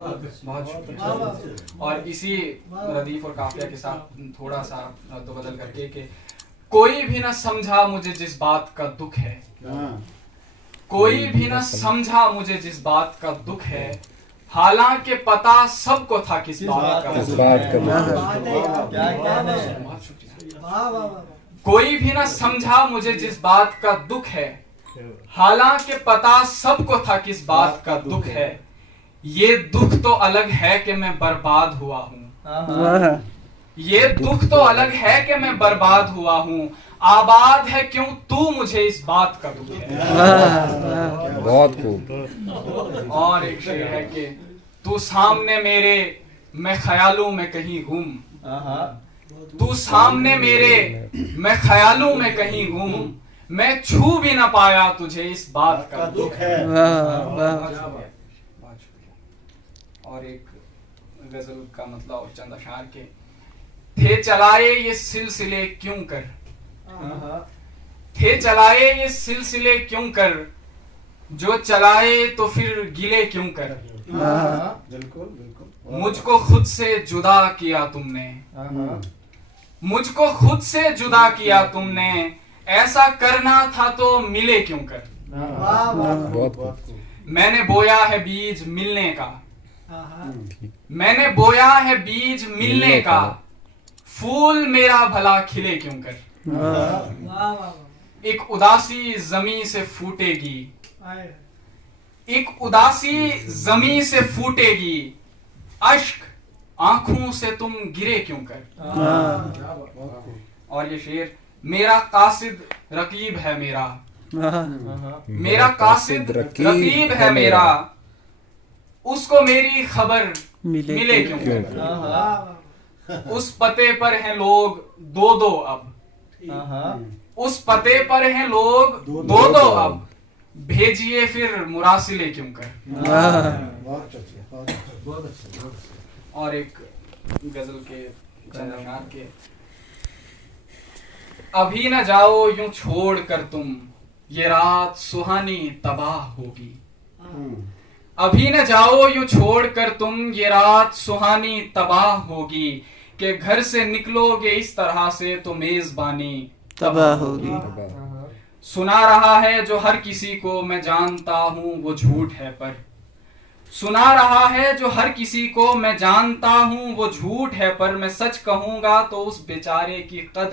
बहुत शुक्रिया। और इसी रदीफ और काफिया के साथ थोड़ा सा तो बदल करके कि कोई भी न समझा मुझे जिस बात का दुख है, कोई भी न समझा मुझे जिस बात का दुख है, हालांकि पता सबको था किस बात का दुख है। बहुत शुक्रिया। कोई भी न समझा मुझे जिस बात का दुख है, हालांकि पता सबको था किस बात का दुख है। ये दुख तो अलग है कि मैं बर्बाद हुआ हूँ, ये दुख तो अलग है कि मैं बर्बाद हुआ हूँ। आबाद है क्यों तू मुझे इस बात का दुख है। बहुत खूब। और एक शेर है कि तू सामने मेरे मैं ख्यालों में कहीं गुम, तू सामने मेरे मैं ख्यालों में कहीं गुम, मैं छू भी ना पाया तुझे इस बात का दुख है। और एक गजल का मतलब और चंद अशार के थे चलाए ये सिलसिले क्यों कर, थे चलाए ये सिलसिले क्यों कर, जो चलाए तो फिर गिले क्यों कर। बिल्कुल बिल्कुल। मुझको खुद से जुदा किया तुमने, मुझको खुद से जुदा किया तुमने, ऐसा करना था तो मिले क्यों कर। मैंने बोया है बीज मिलने का, मैंने बोया है बीज मिलने का, फूल मेरा भला खिले क्यों कर। एक उदासी जमी से फूटेगी, एक उदासी जमी से फूटेगी, अश्क आंखों से तुम गिरे क्यों कर। और ये शेर मेरा कासिद रकीब है मेरा, मेरा कासिद रकीब है मेरा, उसको मेरी खबर मिले क्यों कर। उस पते पर हैं लोग दो दो अब, उस पते पर हैं लोग दो दो अब, भेजिए फिर मुरासिले क्यों कर। और एक गजल के चंद अशार के अभी न जाओ यूं छोड़ कर तुम, ये रात सुहानी तबाह होगी। अभी न जाओ यूं छोड़ कर तुम, ये रात सुहानी तबाह होगी, कि घर से निकलोगे इस तरह से तो मेजबानी तबाह होगी। सुना रहा है जो हर किसी को मैं जानता हूँ वो झूठ है, पर सुना रहा है जो हर किसी को मैं जानता हूँ वो झूठ है, पर मैं सच कहूंगा तो उस बेचारे की कद्र